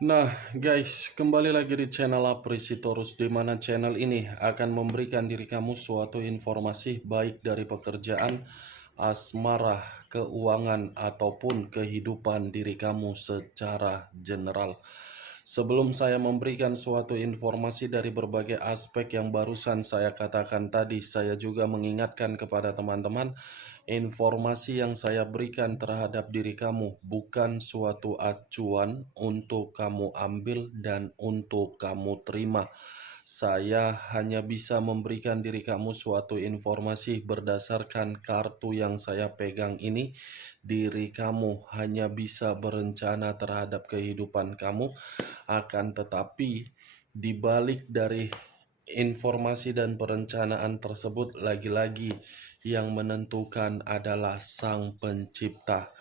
Nah, guys, kembali lagi di channel Apresitorus, di mana channel ini akan memberikan diri kamu suatu informasi baik dari pekerjaan, asmara, keuangan, ataupun kehidupan diri kamu secara general. Sebelum saya memberikan suatu informasi dari berbagai aspek yang barusan saya katakan tadi, saya juga mengingatkan kepada teman-teman, informasi yang saya berikan terhadap diri kamu bukan suatu acuan untuk kamu ambil dan untuk kamu terima. Saya hanya bisa memberikan diri kamu suatu informasi berdasarkan kartu yang saya pegang ini. Diri kamu hanya bisa berencana terhadap kehidupan kamu, akan tetapi di balik dari informasi dan perencanaan tersebut, lagi-lagi yang menentukan adalah Sang Pencipta.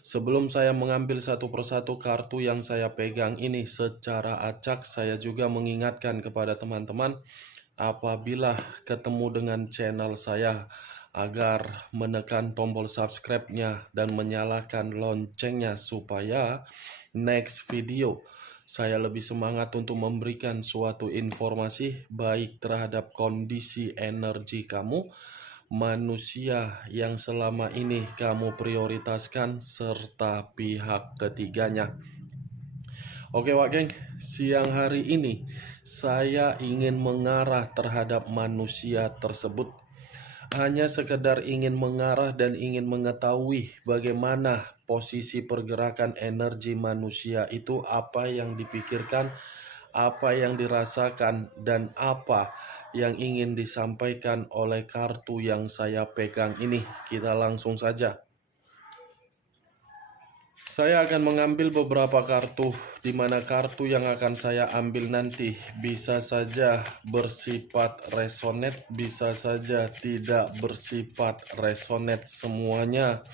Sebelum saya mengambil satu persatu kartu yang saya pegang ini secara acak, saya juga mengingatkan kepada teman-teman, apabila ketemu dengan channel saya, agar menekan tombol subscribe-nya dan menyalakan loncengnya supaya next video saya lebih semangat untuk memberikan suatu informasi baik terhadap kondisi energi kamu, manusia yang selama ini kamu prioritaskan, serta pihak ketiganya. Oke Wak Geng, siang hari ini saya ingin mengarah terhadap manusia tersebut. Hanya sekedar ingin mengarah dan ingin mengetahui bagaimana posisi pergerakan energi manusia itu, apa yang dipikirkan, apa yang dirasakan, dan apa yang ingin disampaikan oleh kartu yang saya pegang ini. Kita langsung saja. Saya akan mengambil beberapa kartu, di mana kartu yang akan saya ambil nanti bisa saja bersifat resonate, bisa saja tidak bersifat resonate. Semuanya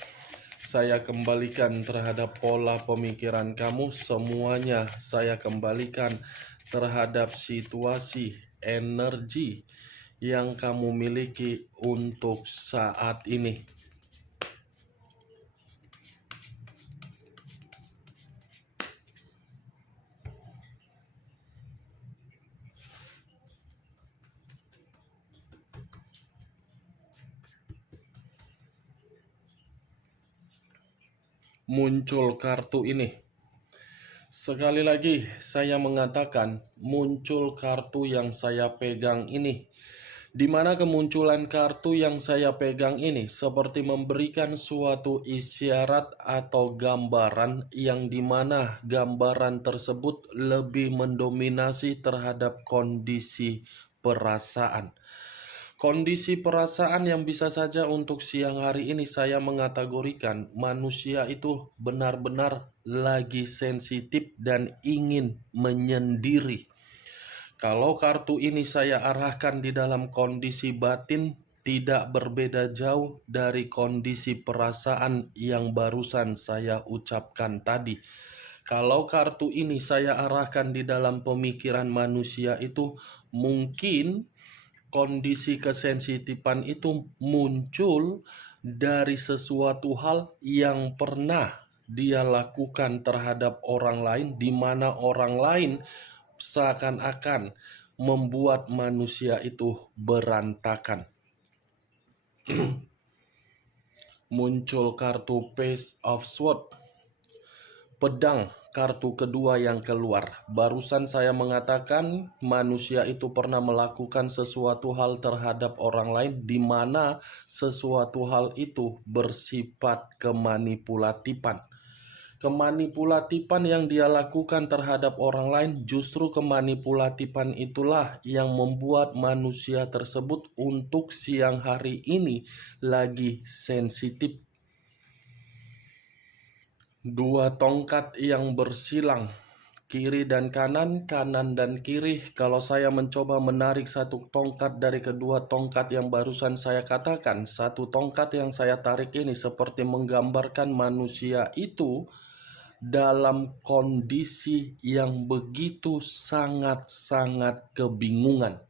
saya kembalikan terhadap pola pemikiran kamu, semuanya saya kembalikan terhadap situasi energi yang kamu miliki untuk saat ini. Muncul kartu ini. Sekali lagi saya mengatakan, muncul kartu yang saya pegang ini, di mana kemunculan kartu yang saya pegang ini seperti memberikan suatu isyarat atau gambaran, yang dimana gambaran tersebut lebih mendominasi terhadap kondisi perasaan. Kondisi perasaan yang bisa saja untuk siang hari ini saya mengategorikan manusia itu benar-benar lagi sensitif dan ingin menyendiri. Kalau kartu ini saya arahkan di dalam kondisi batin, tidak berbeda jauh dari kondisi perasaan yang barusan saya ucapkan tadi. Kalau kartu ini saya arahkan di dalam pemikiran manusia itu, mungkin kondisi kesensitifan itu muncul dari sesuatu hal yang pernah dia lakukan terhadap orang lain, di mana orang lain seakan-akan membuat manusia itu berantakan. Muncul kartu Page of Swords, pedang, kartu kedua yang keluar. Barusan saya mengatakan manusia itu pernah melakukan sesuatu hal terhadap orang lain, di mana sesuatu hal itu bersifat kemanipulatifan. Kemanipulatifan yang dia lakukan terhadap orang lain, justru kemanipulatifan itulah yang membuat manusia tersebut untuk siang hari ini lagi sensitif. Dua tongkat yang bersilang, kiri dan kanan, kanan dan kiri. Kalau saya mencoba menarik satu tongkat dari kedua tongkat yang barusan saya katakan, satu tongkat yang saya tarik ini seperti menggambarkan manusia itu dalam kondisi yang begitu sangat-sangat kebingungan.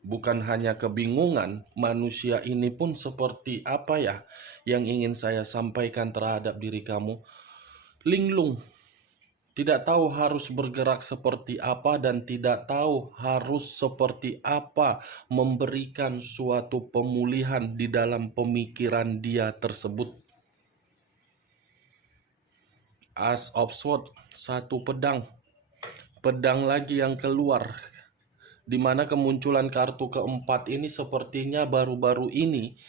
Bukan hanya kebingungan, manusia ini pun seperti apa ya yang ingin saya sampaikan terhadap diri kamu? Linglung, tidak tahu harus bergerak seperti apa, dan tidak tahu harus seperti apa memberikan suatu pemulihan di dalam pemikiran dia tersebut. As of Swords, satu pedang. Pedang lagi yang keluar, di mana kemunculan kartu keempat ini sepertinya baru-baru ini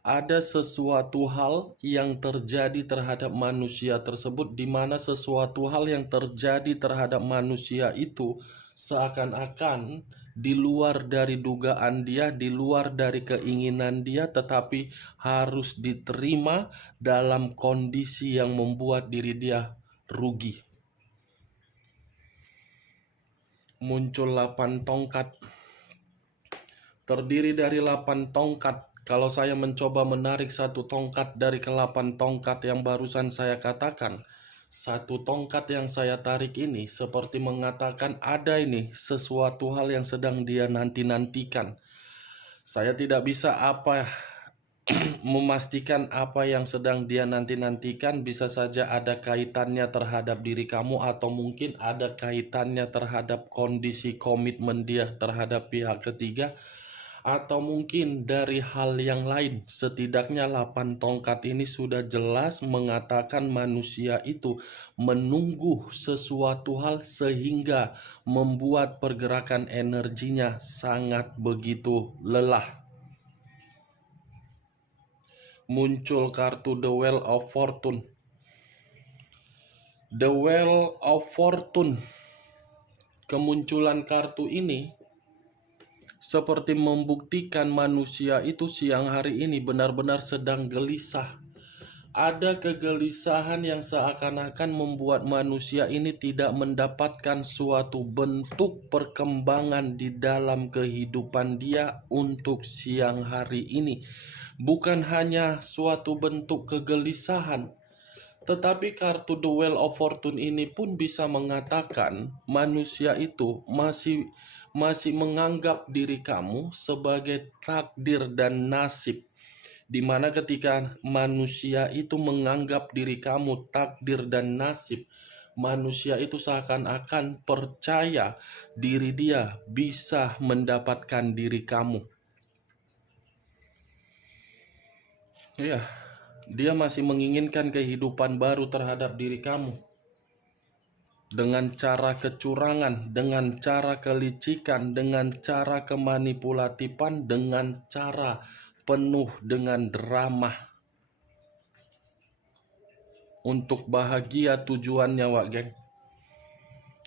ada sesuatu hal yang terjadi terhadap manusia tersebut, di mana sesuatu hal yang terjadi terhadap manusia itu seakan-akan di luar dari dugaan dia, di luar dari keinginan dia, tetapi harus diterima dalam kondisi yang membuat diri dia rugi. Muncul 8 tongkat. Terdiri dari 8 tongkat. Kalau saya mencoba menarik satu tongkat dari ke-8 tongkat yang barusan saya katakan, satu tongkat yang saya tarik ini seperti mengatakan ada ini sesuatu hal yang sedang dia nanti-nantikan. Saya tidak bisa memastikan apa yang sedang dia nanti-nantikan. Bisa saja ada kaitannya terhadap diri kamu, atau mungkin ada kaitannya terhadap kondisi komitmen dia terhadap pihak ketiga, atau mungkin dari hal yang lain. Setidaknya 8 tongkat ini sudah jelas mengatakan manusia itu menunggu sesuatu hal sehingga membuat pergerakan energinya sangat begitu lelah. Muncul kartu The Wheel of Fortune. The Wheel of Fortune, kemunculan kartu ini seperti membuktikan manusia itu siang hari ini benar-benar sedang gelisah. Ada kegelisahan yang seakan-akan membuat manusia ini tidak mendapatkan suatu bentuk perkembangan di dalam kehidupan dia untuk siang hari ini. Bukan hanya suatu bentuk kegelisahan, tetapi kartu The Wheel of Fortune ini pun bisa mengatakan manusia itu masih menganggap diri kamu sebagai takdir dan nasib. Dimana ketika manusia itu menganggap diri kamu takdir dan nasib, manusia itu seakan-akan percaya diri dia bisa mendapatkan diri kamu. Iya, dia masih menginginkan kehidupan baru terhadap diri kamu. Dengan cara kecurangan, dengan cara kelicikan, dengan cara kemanipulatifan, dengan cara penuh dengan drama. Untuk bahagia tujuannya, Wak Geng.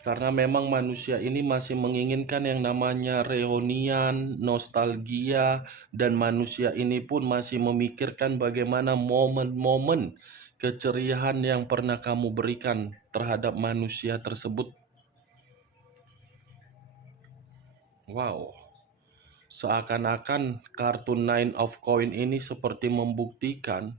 Karena memang manusia ini masih menginginkan yang namanya reunian, nostalgia, dan manusia ini pun masih memikirkan bagaimana momen-momen keceriaan yang pernah kamu berikan terhadap manusia tersebut. Wow. Seakan-akan kartu Nine of Coin ini seperti membuktikan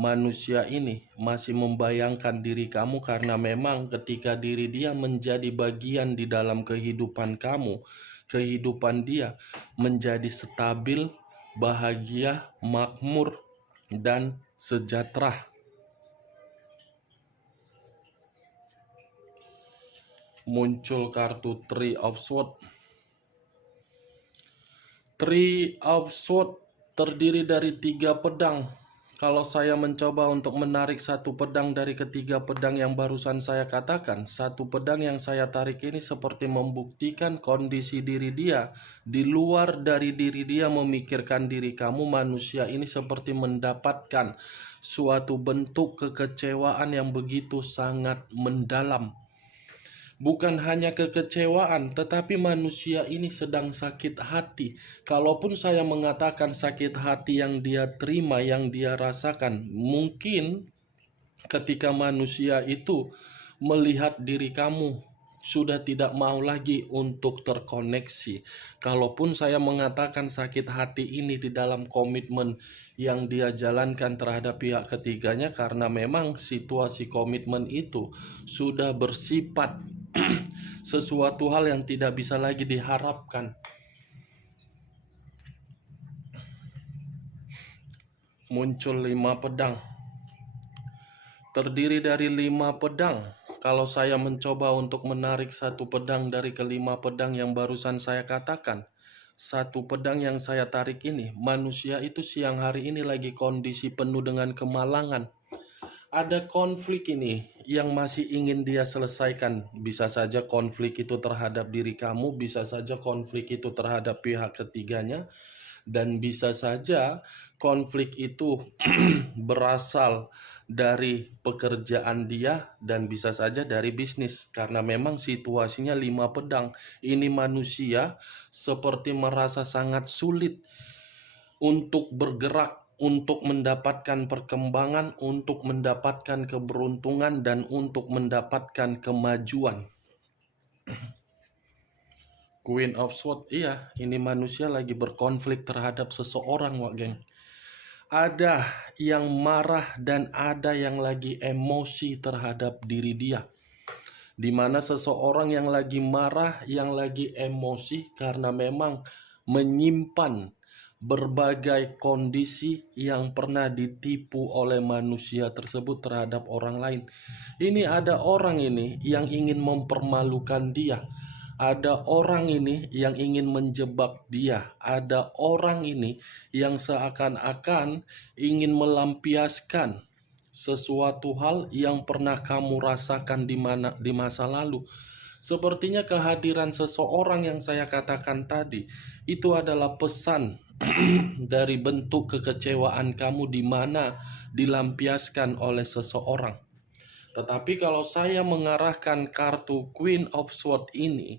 manusia ini masih membayangkan diri kamu, karena memang ketika diri dia menjadi bagian di dalam kehidupan kamu, kehidupan dia menjadi stabil, bahagia, makmur, dan sejahtera. Muncul kartu Three of Swords. Three of Swords terdiri dari 3 pedang. Kalau saya mencoba untuk menarik satu pedang dari ketiga pedang yang barusan saya katakan, satu pedang yang saya tarik ini seperti membuktikan kondisi diri dia. Di luar dari diri dia memikirkan diri kamu, manusia ini seperti mendapatkan suatu bentuk kekecewaan yang begitu sangat mendalam. Bukan hanya kekecewaan, tetapi manusia ini sedang sakit hati. Kalaupun saya mengatakan sakit hati yang dia terima, yang dia rasakan, mungkin ketika manusia itu melihat diri kamu sudah tidak mau lagi untuk terkoneksi. Kalaupun saya mengatakan sakit hati ini di dalam komitmen yang dia jalankan terhadap pihak ketiganya, karena memang situasi komitmen itu sudah bersifat sesuatu hal yang tidak bisa lagi diharapkan. Muncul 5 pedang. Terdiri dari 5 pedang. kalau saya mencoba untuk menarik satu pedang dari kelima pedang yang barusan saya katakan, satu pedang yang saya tarik ini, manusia itu siang hari ini lagi kondisi penuh dengan kemalangan. Ada konflik ini yang masih ingin dia selesaikan. Bisa saja konflik itu terhadap diri kamu, bisa saja konflik itu terhadap pihak ketiganya, dan bisa saja konflik itu berasal dari pekerjaan dia dan bisa saja dari bisnis. Karena memang situasinya 5 pedang. Ini manusia seperti merasa sangat sulit untuk bergerak, untuk mendapatkan perkembangan, untuk mendapatkan keberuntungan, dan untuk mendapatkan kemajuan. Queen of Swords, iya, ini manusia lagi berkonflik terhadap seseorang, Wak geng. Ada yang marah dan ada yang lagi emosi terhadap diri dia. Dimana seseorang yang lagi marah, yang lagi emosi karena memang menyimpan berbagai kondisi yang pernah ditipu oleh manusia tersebut terhadap orang lain. Ini ada orang ini yang ingin mempermalukan dia. Ada orang ini yang ingin menjebak dia. Ada orang ini yang seakan-akan ingin melampiaskan sesuatu hal yang pernah kamu rasakan di masa lalu. Sepertinya kehadiran seseorang yang saya katakan tadi itu adalah pesan dari bentuk kekecewaan kamu di mana dilampiaskan oleh seseorang. Tetapi kalau saya mengarahkan kartu Queen of Swords ini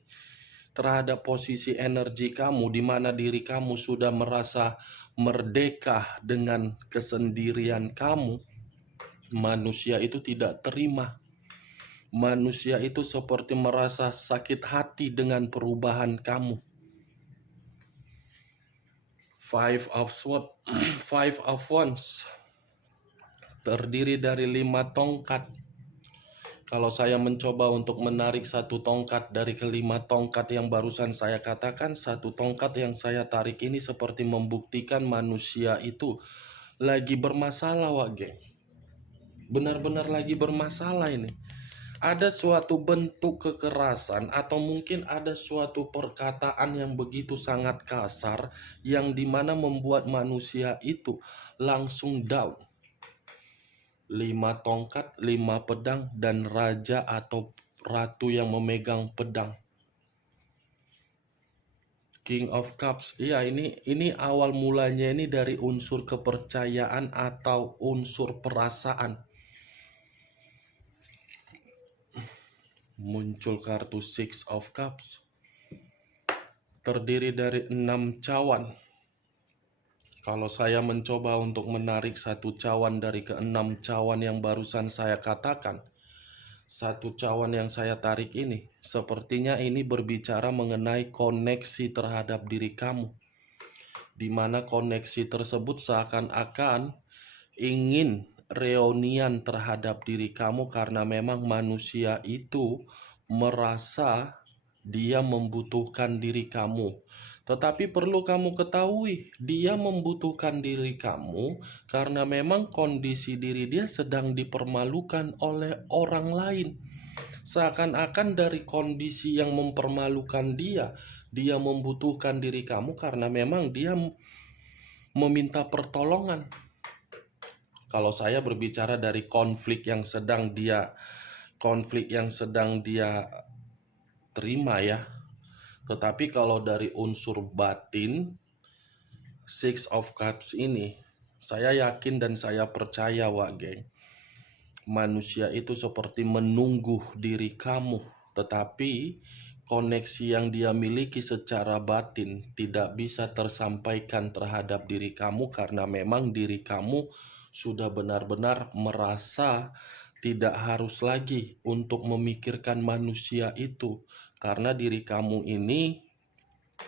terhadap posisi energi kamu di mana diri kamu sudah merasa merdeka dengan kesendirian kamu, manusia itu tidak terima. Manusia itu seperti merasa sakit hati dengan perubahan kamu. Five of Swords, Five of Wands, terdiri dari 5 tongkat. Kalau saya mencoba untuk menarik satu tongkat dari kelima tongkat yang barusan saya katakan, satu tongkat yang saya tarik ini seperti membuktikan manusia itu lagi bermasalah, Wak geng. Benar-benar lagi bermasalah ini. Ada suatu bentuk kekerasan atau mungkin ada suatu perkataan yang begitu sangat kasar yang dimana membuat manusia itu langsung down. 5 tongkat, 5 pedang, dan raja atau ratu yang memegang pedang. King of Cups. Iya, ini awal mulanya ini dari unsur kepercayaan atau unsur perasaan. Muncul kartu Six of Cups. Terdiri dari 6 cawan. Kalau saya mencoba untuk menarik satu cawan dari ke-6 cawan yang barusan saya katakan, satu cawan yang saya tarik ini, sepertinya ini berbicara mengenai koneksi terhadap diri kamu. Di mana koneksi tersebut seakan-akan ingin reunian terhadap diri kamu karena memang manusia itu merasa dia membutuhkan diri kamu. Tetapi perlu kamu ketahui, dia membutuhkan diri kamu karena memang kondisi diri dia sedang dipermalukan oleh orang lain. Seakan-akan dari kondisi yang mempermalukan dia, dia membutuhkan diri kamu karena memang dia meminta pertolongan. Kalau saya berbicara dari konflik yang sedang dia terima ya. Tetapi kalau dari unsur batin, Six of Cups ini, saya yakin dan saya percaya, Wak geng, manusia itu seperti menunggu diri kamu, tetapi koneksi yang dia miliki secara batin tidak bisa tersampaikan terhadap diri kamu karena memang diri kamu sudah benar-benar merasa tidak harus lagi untuk memikirkan manusia itu. Karena diri kamu ini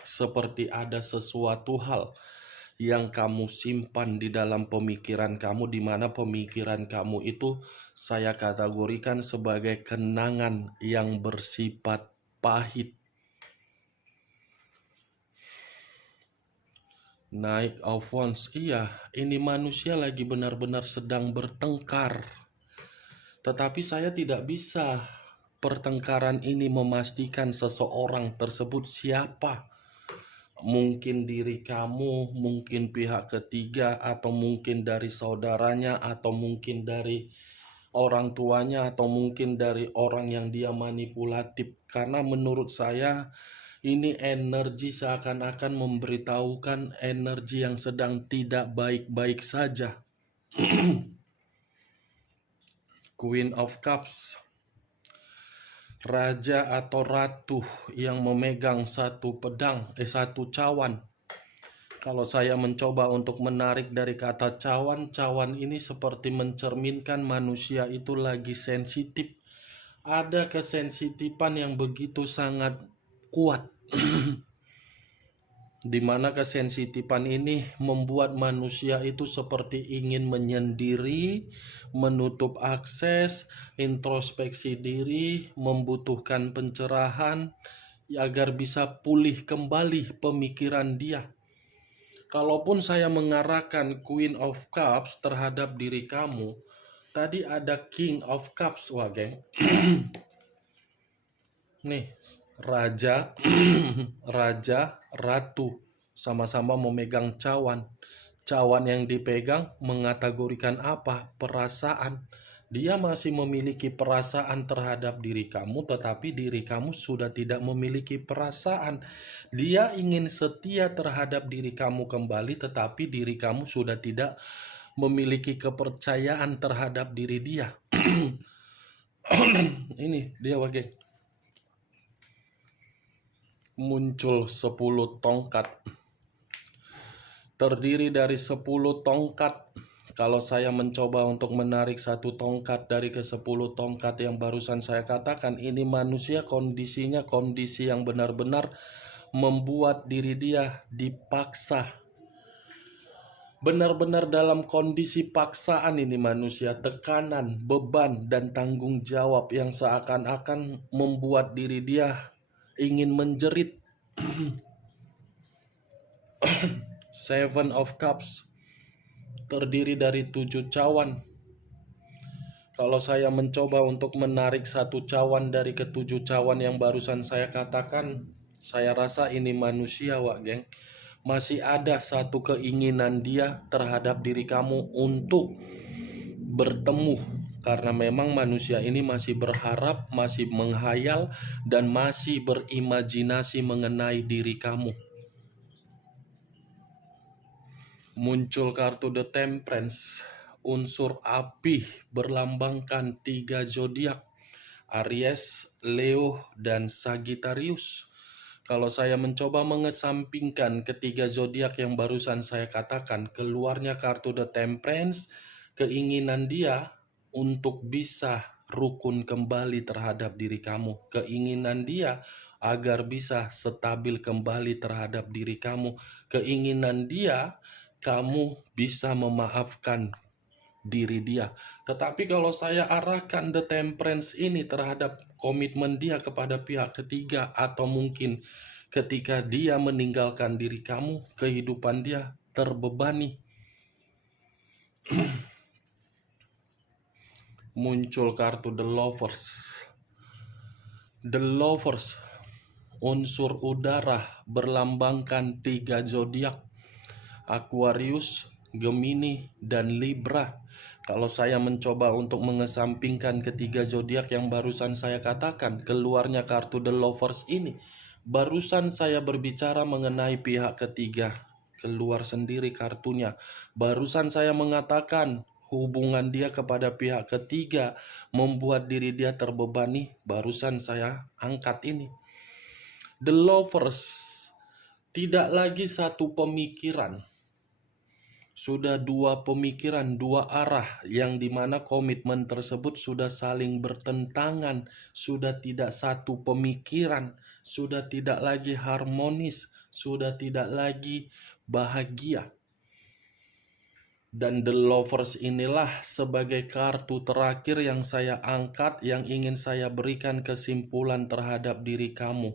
seperti ada sesuatu hal yang kamu simpan di dalam pemikiran kamu, di mana pemikiran kamu itu saya kategorikan sebagai kenangan yang bersifat pahit. Knight of Wands, iya, ini manusia lagi benar-benar sedang bertengkar. Tetapi saya tidak bisa pertengkaran ini memastikan seseorang tersebut siapa. Mungkin diri kamu, mungkin pihak ketiga, atau mungkin dari saudaranya, atau mungkin dari orang tuanya, atau mungkin dari orang yang dia manipulatif. Karena menurut saya ini energi seakan-akan memberitahukan energi yang sedang tidak baik-baik saja. Queen of Cups, raja atau ratu yang memegang satu cawan. Kalau saya mencoba untuk menarik dari kata cawan, cawan ini seperti mencerminkan manusia itu lagi sensitif. Ada kesensitifan yang begitu sangat kuat. Di mana kesensitifan ini membuat manusia itu seperti ingin menyendiri, menutup akses, introspeksi diri, membutuhkan pencerahan agar bisa pulih kembali pemikiran dia. Kalaupun saya mengarahkan Queen of Cups terhadap diri kamu, tadi ada King of Cups, wah geng. Nih, raja, raja, ratu, sama-sama memegang cawan. Cawan yang dipegang mengategorikan apa? Perasaan. Dia masih memiliki perasaan terhadap diri kamu, tetapi diri kamu sudah tidak memiliki perasaan. Dia ingin setia terhadap diri kamu kembali, tetapi diri kamu sudah tidak memiliki kepercayaan terhadap diri dia. Ini dia wage. Muncul 10 tongkat. Terdiri dari 10 tongkat. Kalau saya mencoba untuk menarik satu tongkat dari ke-10 tongkat yang barusan saya katakan, ini manusia kondisinya kondisi yang benar-benar membuat diri dia dipaksa. Benar-benar dalam kondisi paksaan ini manusia, tekanan, beban, dan tanggung jawab yang seakan-akan membuat diri dia ingin menjerit. Seven of Cups terdiri dari 7 cawan. Kalau saya mencoba untuk menarik satu cawan dari ke-7 cawan yang barusan saya katakan, saya rasa ini manusia, wak geng. Masih ada satu keinginan dia terhadap diri kamu untuk bertemu. Karena memang manusia ini masih berharap, masih menghayal, dan masih berimajinasi mengenai diri kamu. Muncul kartu The Temperance, unsur api berlambangkan 3 zodiak, Aries, Leo, dan Sagittarius. Kalau saya mencoba mengesampingkan ketiga zodiak yang barusan saya katakan, keluarnya kartu The Temperance, keinginan dia untuk bisa rukun kembali terhadap diri kamu, keinginan dia agar bisa stabil kembali terhadap diri kamu, keinginan dia kamu bisa memaafkan diri dia. Tetapi kalau saya arahkan The Temperance ini terhadap komitmen dia kepada pihak ketiga, atau mungkin ketika dia meninggalkan diri kamu, kehidupan dia terbebani. Muncul kartu The Lovers. The Lovers, unsur udara berlambangkan 3 zodiak, Aquarius, Gemini, dan Libra. Kalau saya mencoba untuk mengesampingkan ketiga zodiak yang barusan saya katakan, keluarnya kartu The Lovers ini, barusan saya berbicara mengenai pihak ketiga, keluar sendiri kartunya. Barusan saya mengatakan hubungan dia kepada pihak ketiga membuat diri dia terbebani, barusan saya angkat ini. The Lovers tidak lagi satu pemikiran, sudah 2 pemikiran, 2 arah, yang dimana komitmen tersebut sudah saling bertentangan, sudah tidak satu pemikiran, sudah tidak lagi harmonis, sudah tidak lagi bahagia. Dan The Lovers inilah sebagai kartu terakhir yang saya angkat, yang ingin saya berikan kesimpulan terhadap diri kamu.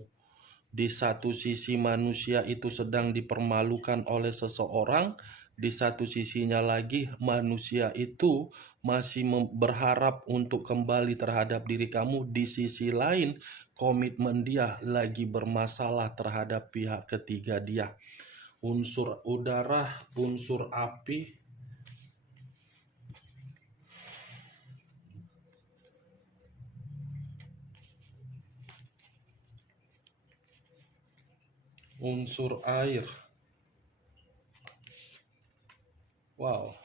Di satu sisi manusia itu sedang dipermalukan oleh seseorang, di satu sisinya lagi manusia itu masih berharap untuk kembali terhadap diri kamu. Di sisi lain komitmen dia lagi bermasalah terhadap pihak ketiga dia. Unsur udara, unsur api, unsur air. Wow.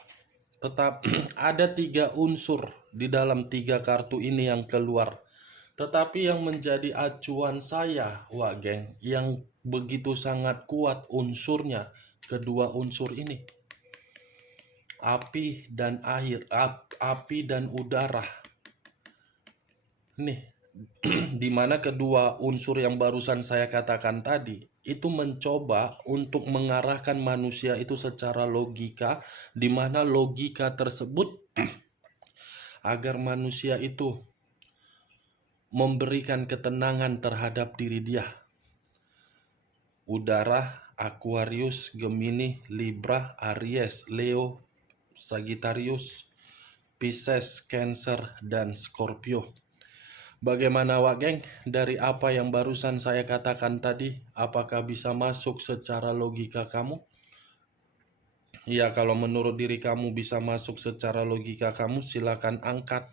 Tetap ada 3 unsur di dalam 3 kartu ini yang keluar. Tetapi yang menjadi acuan saya, wah geng, yang begitu sangat kuat unsurnya, kedua unsur ini. Api dan air, api dan udara. Nih, di mana kedua unsur yang barusan saya katakan tadi itu mencoba untuk mengarahkan manusia itu secara logika, di mana logika tersebut agar manusia itu memberikan ketenangan terhadap diri dia. Udara, Aquarius, Gemini, Libra, Aries, Leo, Sagittarius, Pisces, Cancer, dan Scorpio. Bagaimana Wak Geng? Dari apa yang barusan saya katakan tadi, apakah bisa masuk secara logika kamu? Ya, kalau menurut diri kamu bisa masuk secara logika kamu, silakan angkat.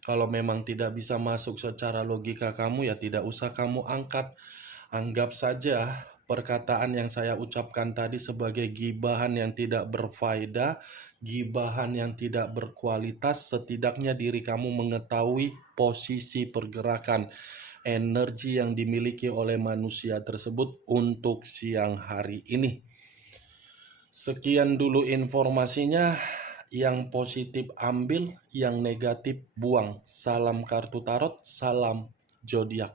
Kalau memang tidak bisa masuk secara logika kamu, ya tidak usah kamu angkat. Anggap saja perkataan yang saya ucapkan tadi sebagai gibahan yang tidak berfaedah, gibahan yang tidak berkualitas. Setidaknya diri kamu mengetahui posisi pergerakan energi yang dimiliki oleh manusia tersebut untuk siang hari ini. Sekian dulu informasinya. Yang positif ambil, yang negatif buang. Salam kartu tarot, salam zodiak.